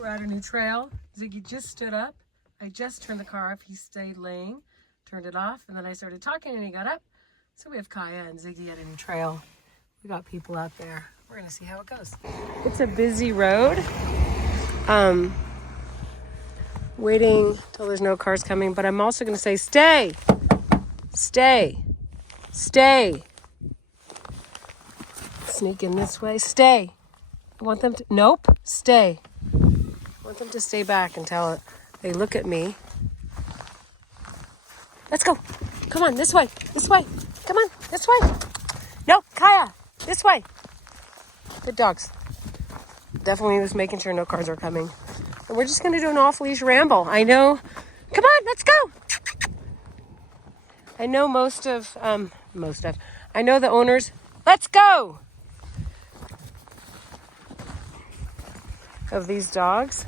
We're at a new trail. Ziggy just stood up. I just turned the car off. He stayed laying, turned it off, and then I started talking and he got up. So we have Kaya and Ziggy at a new trail. We got people out there. We're gonna see how it goes. It's a busy road. Waiting till there's no cars coming, but I'm also gonna say, stay, stay, stay. Sneak in this way, stay. I want them to, nope, stay. I want them to stay back until they look at me. Let's go. Come on, this way, this way. Come on, this way. No, Kaya, this way. Good dogs. Definitely was making sure no cars are coming. And we're just gonna do an off-leash ramble. I know, come on, let's go. I know I know the owners, let's go. Of these dogs.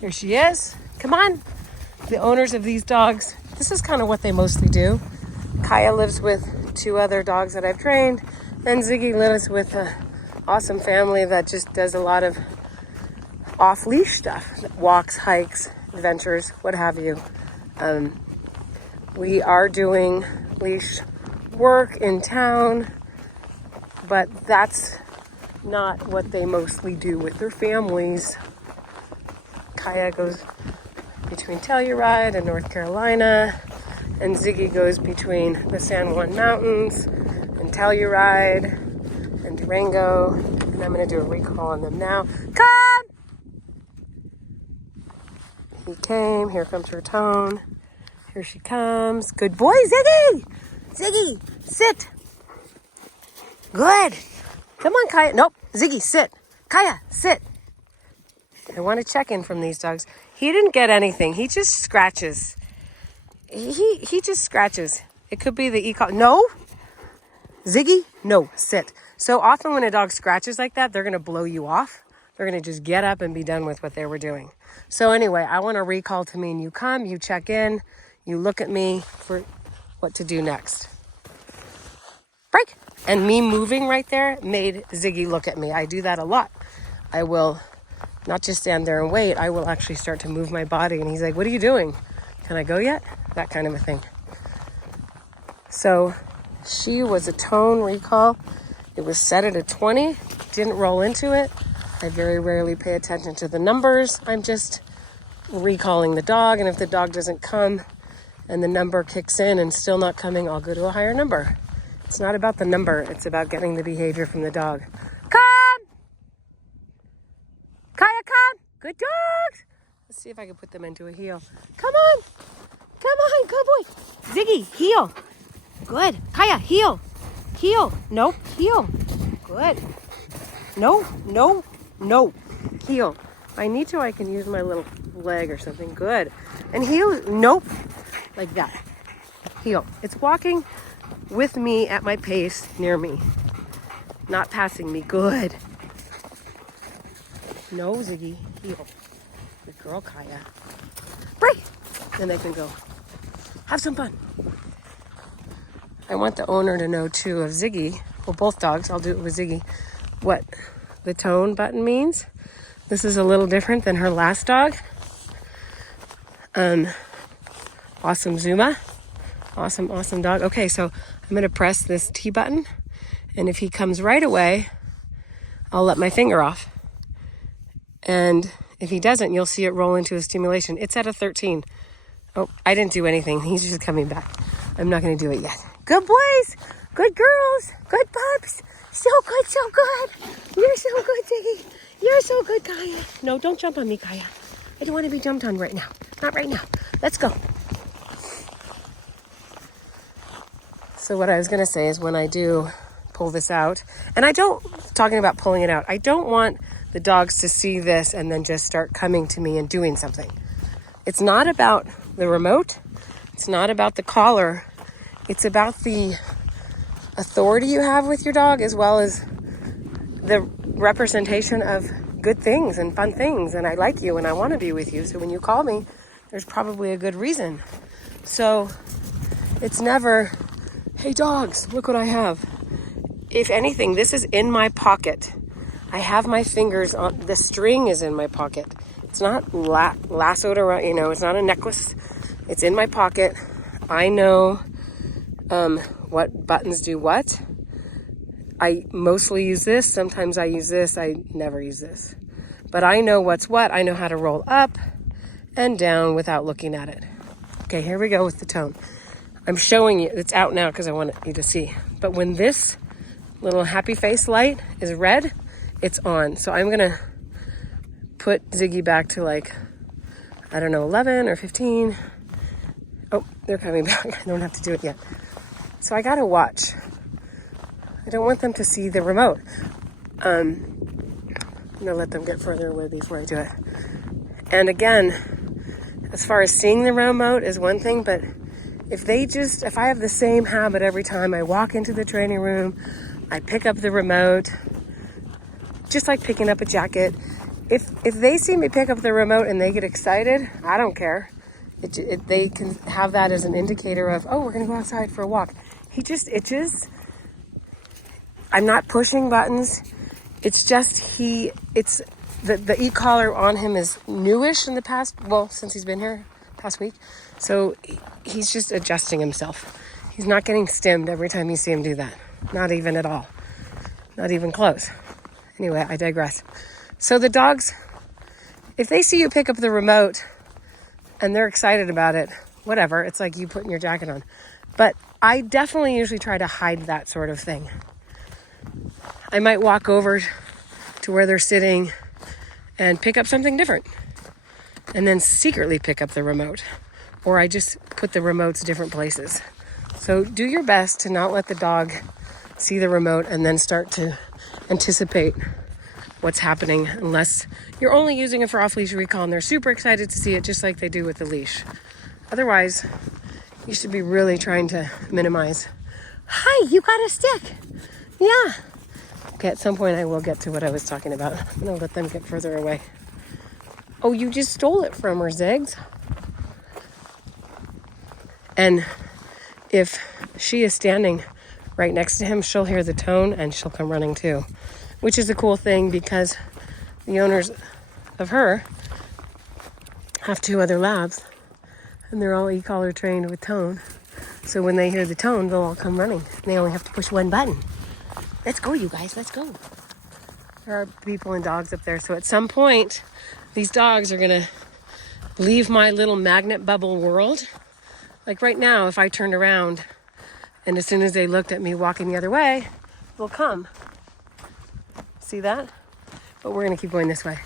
Here she is. Come on. The owners of these dogs, this is kind of what they mostly do. Kaya lives with 2 other dogs that I've trained. Then Ziggy lives with an awesome family that just does a lot of off-leash stuff. Walks, hikes, adventures, what have you. We are doing leash work in town, but that's not what they mostly do with their families. Kaya goes between Telluride and North Carolina, and Ziggy goes between the San Juan Mountains and Telluride and Durango. And I'm going to do a recall on them now. Come! He came. Here comes her tone. Here she comes. Good boy, Ziggy! Ziggy, sit. Good. Come on, Kaya. Nope. Ziggy, sit. Kaya, sit. I want to check in from these dogs. He didn't get anything. He just scratches. He just scratches. It could be the e-collar. No. Ziggy, no, sit. So often when a dog scratches like that, they're going to blow you off. They're going to just get up and be done with what they were doing. So anyway, I want to recall to mean you come, you check in, you look at me for what to do next. Break. And me moving right there made Ziggy look at me. I do that a lot. I will not just stand there and wait. I will actually start to move my body. And he's like, what are you doing? Can I go yet? That kind of a thing. So she was a tone recall. It was set at a 20. Didn't roll into it. I very rarely pay attention to the numbers. I'm just recalling the dog. And if the dog doesn't come and the number kicks in and still not coming, I'll go to a higher number. It's not about the number. It's about getting the behavior from the dog. Come! Kaya, come! Good dogs! Let's see if I can put them into a heel. Come on! Come on, good boy! Ziggy, heel! Good. Kaya, heel! Heel! Nope, heel! Good. No, no, no. Heel. If I need to, I can use my little leg or something. Good. And heel, nope. Like that. Heel. It's walking with me at my pace, near me. Not passing me. Good. No, Ziggy. Heel. Good girl, Kaya. Break! Then they can go. Have some fun. I want the owner to know, too, of Ziggy. Well, both dogs. I'll do it with Ziggy. What the tone button means. This is a little different than her last dog. Awesome Zuma. Awesome, awesome dog. Okay, so I'm going to press this T button. And if he comes right away, I'll let my finger off. And if he doesn't, you'll see it roll into a stimulation. It's at a 13. Oh, I didn't do anything. He's just coming back. I'm not going to do it yet. Good boys. Good girls. Good pups. So good, so good. You're so good, Ziggy. You're so good, Kaya. No, don't jump on me, Kaya. I don't want to be jumped on right now. Not right now. Let's go. So what I was going to say is when I do pull this out, and talking about pulling it out, I don't want the dogs to see this and then just start coming to me and doing something. It's not about the remote. It's not about the collar. It's about the authority you have with your dog as well as the representation of good things and fun things. And I like you and I want to be with you. So when you call me, there's probably a good reason. So it's never, hey dogs, look what I have. If anything, this is in my pocket. I have my fingers on, the string is in my pocket. It's not lassoed around, it's not a necklace. It's in my pocket. I know what buttons do what. I mostly use this. Sometimes I use this. I never use this. But I know what's what. I know how to roll up and down without looking at it. Okay, here we go with the tone. I'm showing you. It's out now because I want you to see. But when this little happy face light is red, it's on. So I'm going to put Ziggy back to 11 or 15. Oh, they're coming back. I don't have to do it yet. So I got to watch. I don't want them to see the remote. I'm going to let them get further away before I do it. And again, as far as seeing the remote is one thing, but if I have the same habit every time I walk into the training room, I pick up the remote, just like picking up a jacket. If they see me pick up the remote and they get excited, I don't care. They can have that as an indicator of, oh, we're going to go outside for a walk. He just itches. I'm not pushing buttons. It's just the e-collar on him is newish in the past, since he's been here past week. So he's just adjusting himself. He's not getting stimmed every time you see him do that. Not even at all. Not even close. Anyway, I digress. So the dogs, if they see you pick up the remote and they're excited about it, whatever, it's like you putting your jacket on. But I definitely usually try to hide that sort of thing. I might walk over to where they're sitting and pick up something different and then secretly pick up the remote. Or I just put the remotes different places. So do your best to not let the dog see the remote and then start to anticipate what's happening, unless you're only using it for off-leash recall and they're super excited to see it, just like they do with the leash. Otherwise, you should be really trying to minimize. Hi, you got a stick. Yeah. Okay, at some point I will get to what I was talking about. I'm going to let them get further away. Oh, you just stole it from her, Ziggs. And if she is standing right next to him, she'll hear the tone and she'll come running too. Which is a cool thing because the owners of her have 2 other labs and they're all e-collar trained with tone. So when they hear the tone, they'll all come running. And they only have to push one button. Let's go, you guys, let's go. There are people and dogs up there. So at some point, these dogs are going to leave my little magnet bubble world. Like right now, if I turned around and as soon as they looked at me walking the other way, they'll come. See that? But we're going to keep going this way.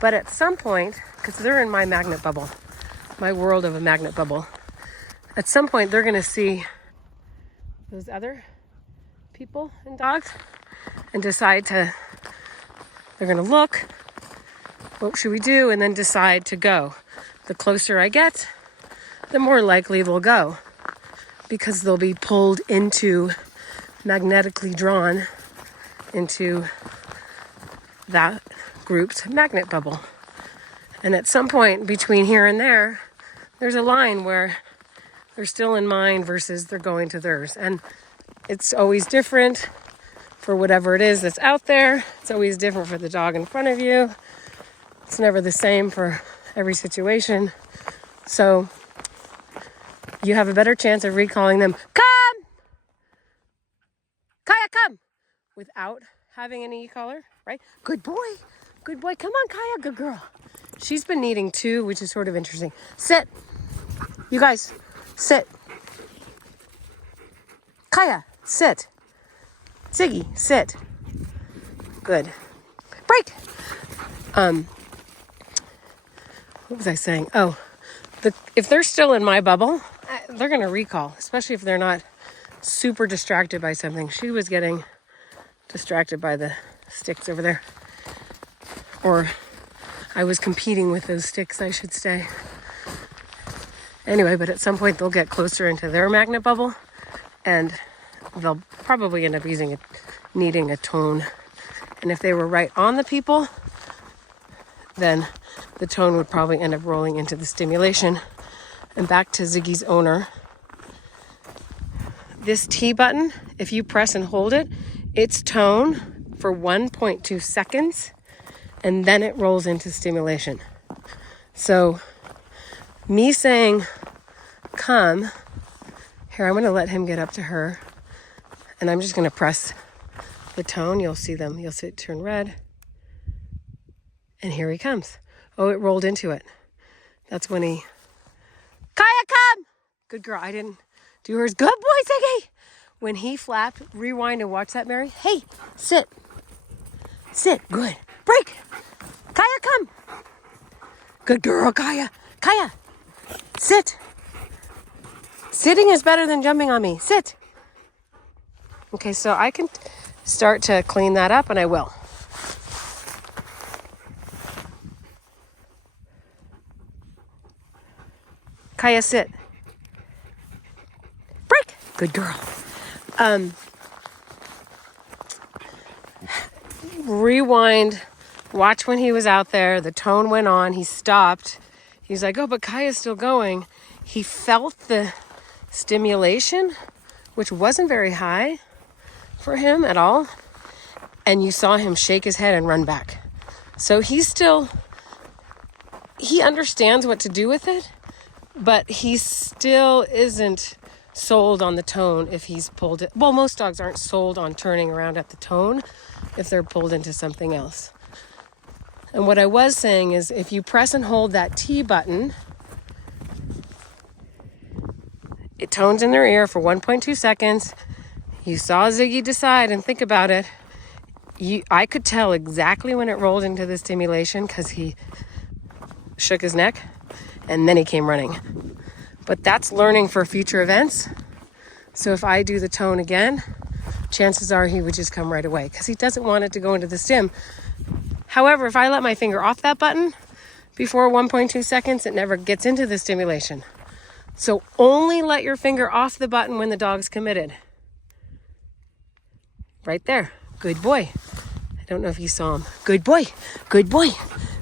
But at some point, because they're in my magnet bubble, my world of a magnet bubble, at some point they're going to see those other people and dogs and decide they're going to look, what should we do, and then decide to go. The closer I get, the more likely they'll go because they'll be pulled into, magnetically drawn into that group's magnet bubble. And at some point between here and there, there's a line where they're still in mine versus they're going to theirs. And it's always different for whatever it is that's out there. It's always different for the dog in front of you. It's never the same for every situation. So you have a better chance of recalling them. Come! Kaya, come! Without having an e-collar, right? Good boy. Good boy. Come on, Kaya. Good girl. She's been needing 2, which is sort of interesting. Sit. You guys, sit. Kaya, sit. Ziggy, sit. Good. Break. What was I saying? Oh, if they're still in my bubble, they're going to recall, especially if they're not super distracted by something. She was getting distracted by the sticks over there. Or I was competing with those sticks, I should say. Anyway, but at some point they'll get closer into their magnet bubble and they'll probably end up needing a tone. And if they were right on the people, then the tone would probably end up rolling into the stimulation. And back to Ziggy's owner. This T button, if you press and hold it, it's tone for 1.2 seconds, and then it rolls into stimulation. So me saying, come, here, I'm going to let him get up to her, and I'm just going to press the tone. You'll see them. You'll see it turn red. And here he comes. Oh, it rolled into it. That's when he, Kaya, come! Good girl. I didn't do hers. Good boy, Ziggy! When he flapped, rewind and watch that, Mary. Hey, sit. Sit. Good. Break. Kaya, come. Good girl, Kaya. Kaya, sit. Sitting is better than jumping on me. Sit. Okay, so I can start to clean that up, and I will. Kaya, sit. Break. Good girl. Rewind. Watch when he was out there. The tone went on. He stopped. He's like, oh, but Kaya's still going. He felt the stimulation, which wasn't very high for him at all. And you saw him shake his head and run back. So he understands what to do with it, but he still isn't sold on the tone if he's pulled it. Well, most dogs aren't sold on turning around at the tone if they're pulled into something else. And what I was saying is if you press and hold that T button, it tones in their ear for 1.2 seconds. You saw Ziggy decide and think about it. I could tell exactly when it rolled into the stimulation because he shook his neck and then he came running. But that's learning for future events. So if I do the tone again, chances are he would just come right away because he doesn't want it to go into the stim. However, if I let my finger off that button before 1.2 seconds, it never gets into the stimulation. So only let your finger off the button when the dog's committed. Right there. Good boy. I don't know if you saw him. Good boy. Good boy.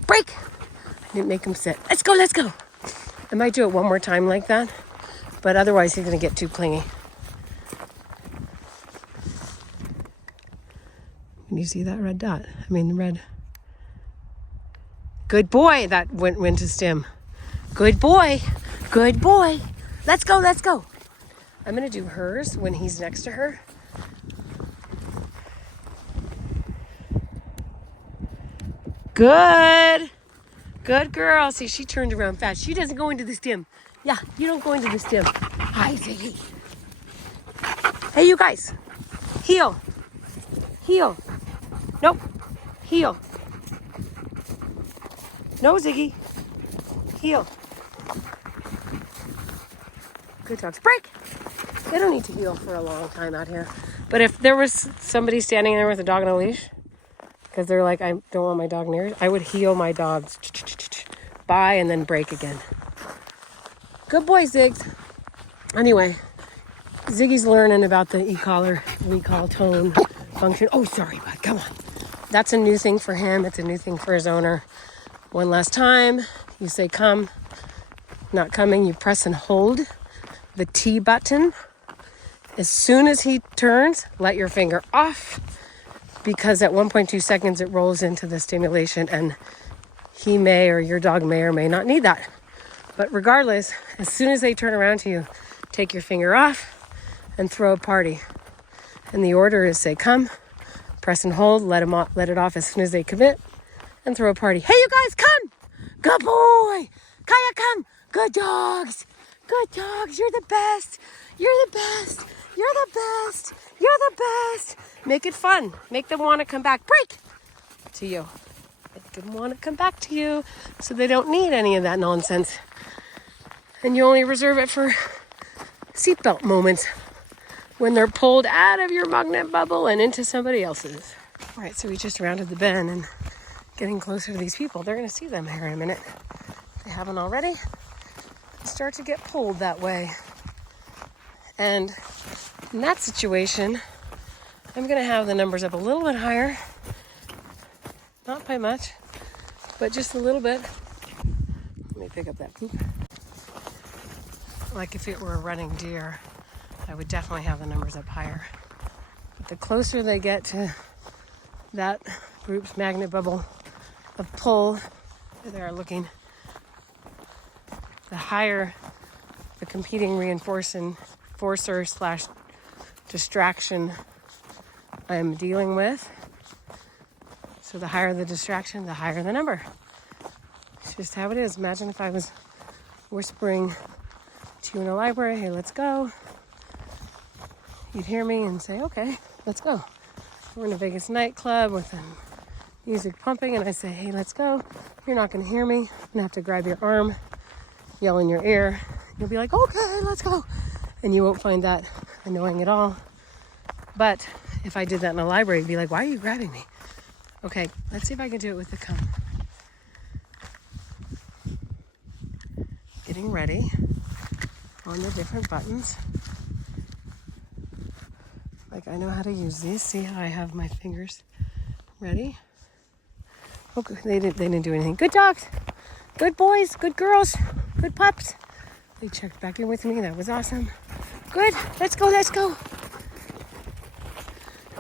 Break. I didn't make him sit. Let's go. Let's go. I might do it one more time like that, but otherwise he's going to get too clingy. Can you see that red dot? Red. Good boy. That went to stim. Good boy. Good boy. Let's go. Let's go. I'm going to do hers when he's next to her. Good. Good girl. See, she turned around fast. She doesn't go into the stim. Yeah, you don't go into the stim. Hi, Ziggy. Hey, you guys. Heel. Heel. Nope. Heel. No, Ziggy. Heel. Good dogs. Break. They don't need to heel for a long time out here. But if there was somebody standing there with a dog on a leash, because they're like, I don't want my dog near it, I would heel my dogs. Bye, and then break again. Good boy, Ziggs. Anyway, Ziggy's learning about the e-collar, recall tone function. Oh, sorry, bud. Come on. That's a new thing for him. It's a new thing for his owner. One last time, you say come. Not coming, you press and hold the T button. As soon as he turns, let your finger off, because at 1.2 seconds it rolls into the stimulation, and he may, or your dog may or may not need that. But regardless, as soon as they turn around to you, take your finger off and throw a party. And the order is say come, press and hold, let it off as soon as they commit, and throw a party. Hey, you guys, come! Good boy! Kaya, come! Good dogs! Good dogs! You're the best! You're the best! You're the best! You're the best! Make it fun. Make them want to come back. Break! To you. Make them want to come back to you so they don't need any of that nonsense. And you only reserve it for seatbelt moments when they're pulled out of your magnet bubble and into somebody else's. All right, so we just rounded the bend and getting closer to these people. They're going to see them here in a minute. If they haven't already, start to get pulled that way. And in that situation, I'm going to have the numbers up a little bit higher. Not by much, but just a little bit. Let me pick up that poop. Like if it were a running deer, I would definitely have the numbers up higher. But the closer they get to that group's magnet bubble of pull. They are looking. The higher the competing reinforcer slash distraction I'm dealing with. So the higher the distraction, the higher the number. It's just how it is. Imagine if I was whispering to you in a library, hey, let's go. You'd hear me and say, okay, let's go. We're in a Vegas nightclub with the music pumping, and I say, hey, let's go. You're not going to hear me. I'm going to have to grab your arm, yell in your ear. You'll be like, okay, let's go. And you won't find that annoying at all. But if I did that in a library, you'd be like, why are you grabbing me? Okay, let's see if I can do it with the come. Getting ready on the different buttons. Like I know how to use these. See how I have my fingers ready? Okay, they didn't do anything. Good dogs, good boys, good girls, good pups. They checked back in with me. That was awesome. Good. Let's go. Let's go.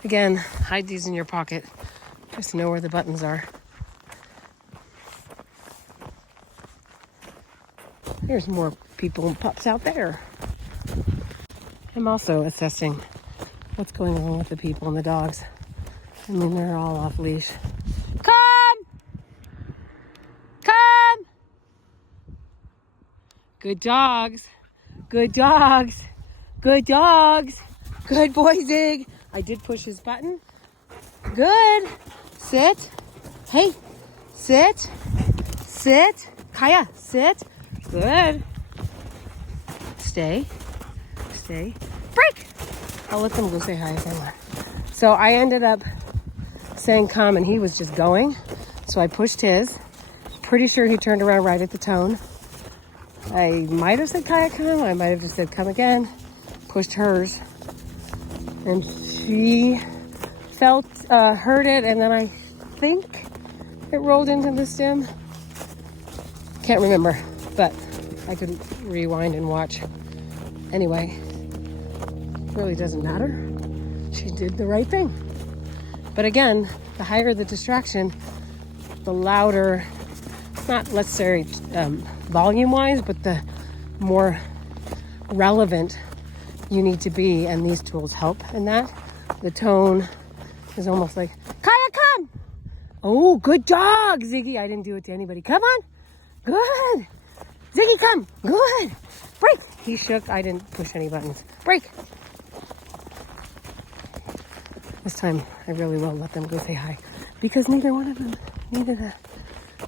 Again, hide these in your pocket. Just know where the buttons are. There's more people and pups out there. I'm also assessing what's going on with the people and the dogs. I mean, they're all off leash. Come! Come! Good dogs. Good dogs. Good dogs. Good boy, Zig. I did push his button. Good. Sit. Hey. Sit. Sit. Kaya, sit. Good. Stay. Stay. Break! I'll let them go say hi if they want. So I ended up saying come, and he was just going. So I pushed his. Pretty sure he turned around right at the tone. I might have said Kaya come. I might have just said come again. Pushed hers. And she felt, heard it, and then I think it rolled into the stem. Can't remember, but I could rewind and watch. Anyway, it really doesn't matter. She did the right thing. But again, the higher the distraction, the louder, not necessarily volume-wise, but the more relevant you need to be, and these tools help in that. The tone is almost like, Kaya, come! Oh, good dog, Ziggy. I didn't do it to anybody. Come on. Good. Ziggy, come. Good. Break. He shook. I didn't push any buttons. Break. This time, I really will let them go say hi, because neither one of them needed a...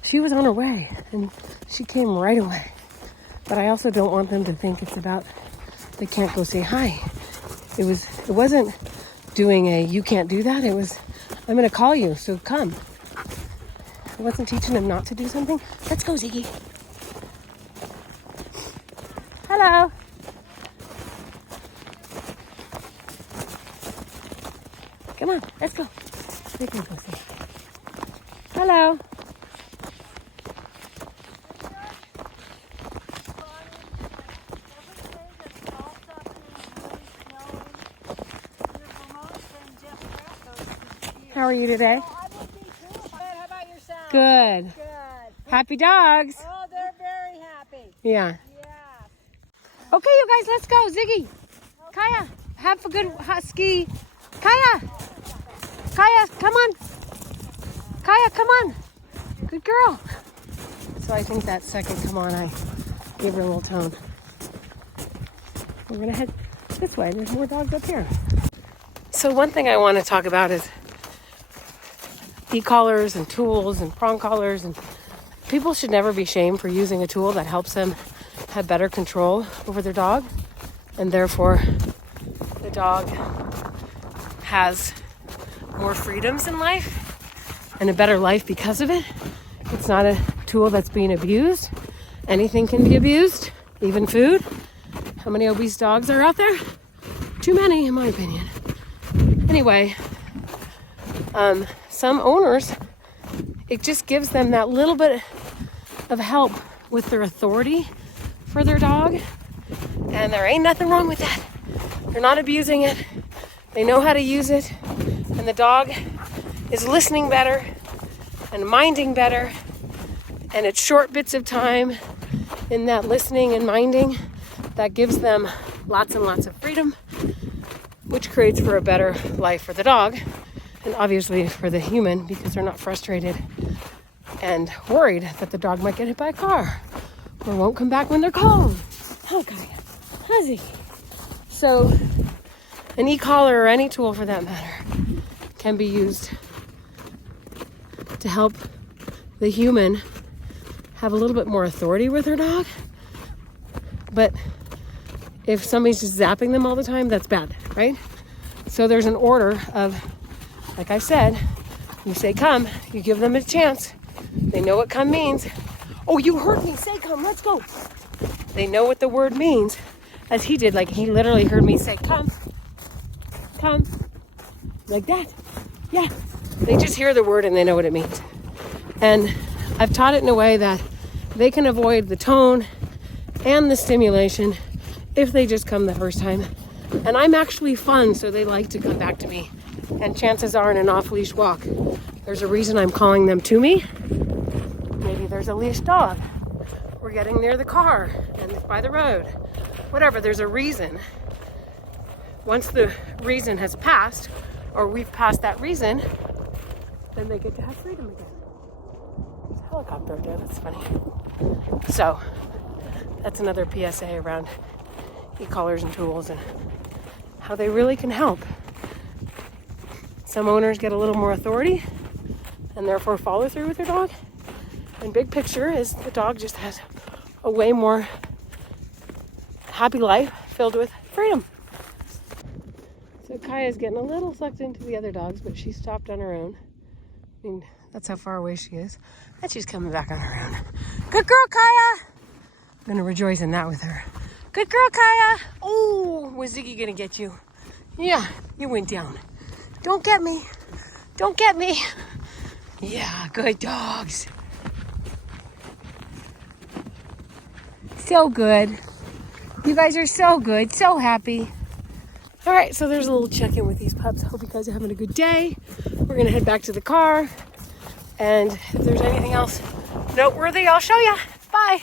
She was on her way, and she came right away. But I also don't want them to think it's about they can't go say hi. It wasn't doing a you can't do that. It was I'm going to call you, so come. I wasn't teaching them not to do something. Let's go, Ziggy. Hello. Come on, let's go. They can go say hello. How are you today? Good. How about yourself? Good. Good. Happy dogs. Oh, they're very happy. Yeah. Yeah. Okay, you guys, let's go. Ziggy. Kaya, have a good husky. Kaya. Kaya, come on. Kaya, come on. Good girl. So I think that second come on, I gave her a little tone. We're going to head this way. There's more dogs up here. So one thing I want to talk about is e-collars and tools and prong collars, and people should never be shamed for using a tool that helps them have better control over their dog, and therefore the dog has more freedoms in life and a better life because of it. It's not a tool that's being abused. Anything can be abused, even food. How many obese dogs are out there? Too many, in my opinion. Anyway, some owners, it just gives them that little bit of help with their authority for their dog, and there ain't nothing wrong with that. They're not abusing it. They know how to use it, and the dog is listening better and minding better. And it's short bits of time in that listening and minding that gives them lots and lots of freedom, which creates for a better life for the dog and obviously for the human, because they're not frustrated and worried that the dog might get hit by a car or won't come back when they're called. Oh, Kaya. How's So an e-collar or any tool for that matter can be used to help the human have a little bit more authority with their dog. But if somebody's just zapping them all the time, that's bad, right? So there's an order of, like I said, you say come, you give them a chance. They know what come means. Oh, you heard me say come, let's go. They know what the word means, as he did. Like, he literally heard me say come, like that. Yeah, they just hear the word and they know what it means. And I've taught it in a way that they can avoid the tone and the stimulation if they just come the first time. And I'm actually fun, so they like to come back to me. And chances are in an off-leash walk, there's a reason I'm calling them to me. Maybe there's a leash dog. We're getting near the car and by the road. Whatever, there's a reason. Once the reason has passed, or we've passed that reason, then they get to have freedom again. There's a helicopter up there, that's funny. So, that's another PSA around e-collars and tools and how they really can help. Some owners get a little more authority and therefore follow through with their dog. And big picture is the dog just has a way more happy life filled with freedom. So Kaya's getting a little sucked into the other dogs, but she stopped on her own. I mean, that's how far away she is. And she's coming back on her own. Good girl, Kaya! I'm gonna rejoice in that with her. Good girl, Kaya! Oh, was Ziggy gonna get you? Yeah, you went down. Don't get me. Don't get me. Yeah, good dogs. So good. You guys are so good, so happy. All right, so there's a little check-in with these pups. Hope you guys are having a good day. We're gonna head back to the car. And if there's anything else noteworthy, I'll show you. Bye.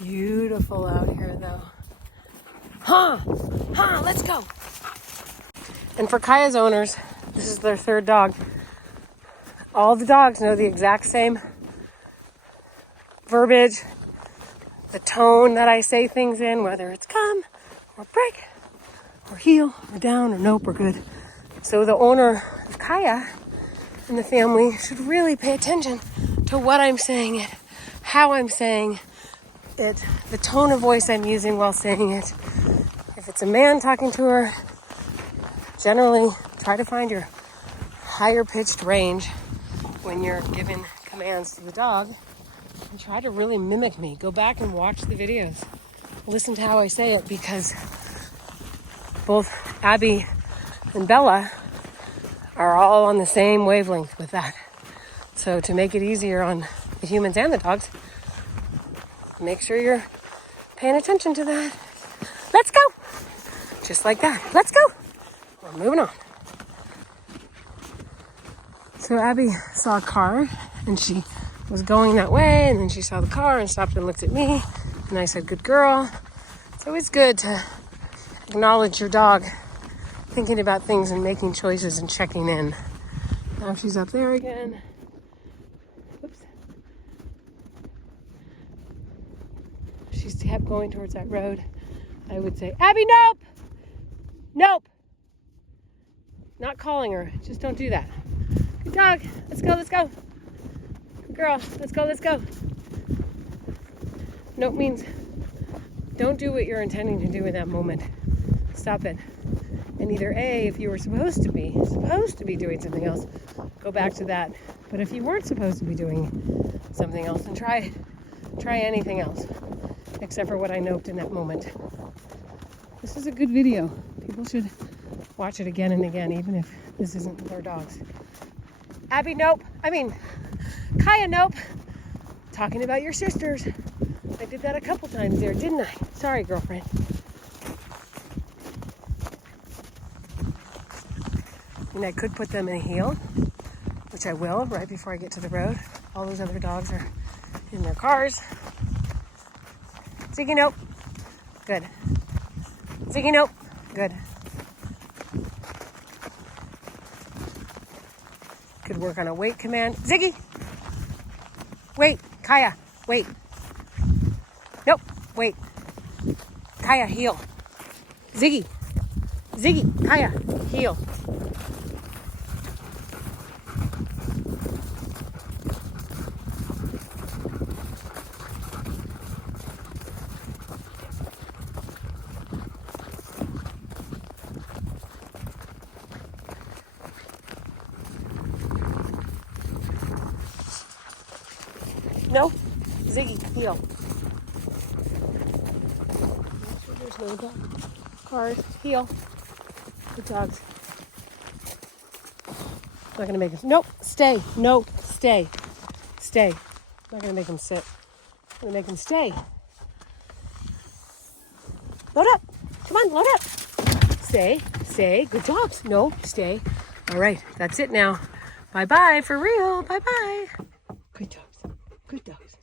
Beautiful out here though. Let's go. And for Kaya's owners, this is their third dog. All the dogs know the exact same verbiage, the tone that I say things in, whether it's come or break or heel or down or nope or good. So the owner of Kaya and the family should really pay attention to what I'm saying it, how I'm saying it, the tone of voice I'm using while saying it. If it's a man talking to her, generally try to find your higher pitched range when you're giving commands to the dog and try to really mimic me. Go back and watch the videos. Listen to how I say it, because both Abby and Bella are all on the same wavelength with that. So to make it easier on the humans and the dogs, make sure you're paying attention to that. Let's go. Just like that. Let's go. We're moving on. So Abby saw a car and she was going that way, and then she saw the car and stopped and looked at me, and I said, good girl. It's always good to acknowledge your dog thinking about things and making choices and checking in. Now she's up there again. Oops. She's kept going towards that road. I would say, Abby, nope! Nope! Not calling her. Just don't do that. Good dog. Let's go, let's go. Good girl. Let's go, let's go. Nope means don't do what you're intending to do in that moment. Stop it. And either A, if you were supposed to be doing something else, go back to that. But if you weren't supposed to be doing something else, then try anything else, except for what I noped in that moment. This is a good video. People should watch it again and again, even if this isn't their dogs. Abby, nope. Kaya, nope. Talking about your sisters. I did that a couple times there, didn't I? Sorry, girlfriend. I mean, I could put them in a heel. which I will right before I get to the road. All those other dogs are in their cars. Ziggy, nope. Good. Ziggy, nope. Good. Good work on a wait command. Ziggy! Wait. Kaya, wait. Nope, wait. Kaya, heel. Ziggy. Ziggy, Kaya, heel. No, Ziggy, heel. There's no dog. Cars, heel. Good dogs. Not gonna make him. Nope, stay. No, stay. Stay. Not gonna make him sit. I'm gonna make him stay. Load up. Come on, load up. Stay. Stay. Good dogs. No, stay. All right, that's it now. Bye-bye for real. Bye-bye. Good dogs. Good dogs.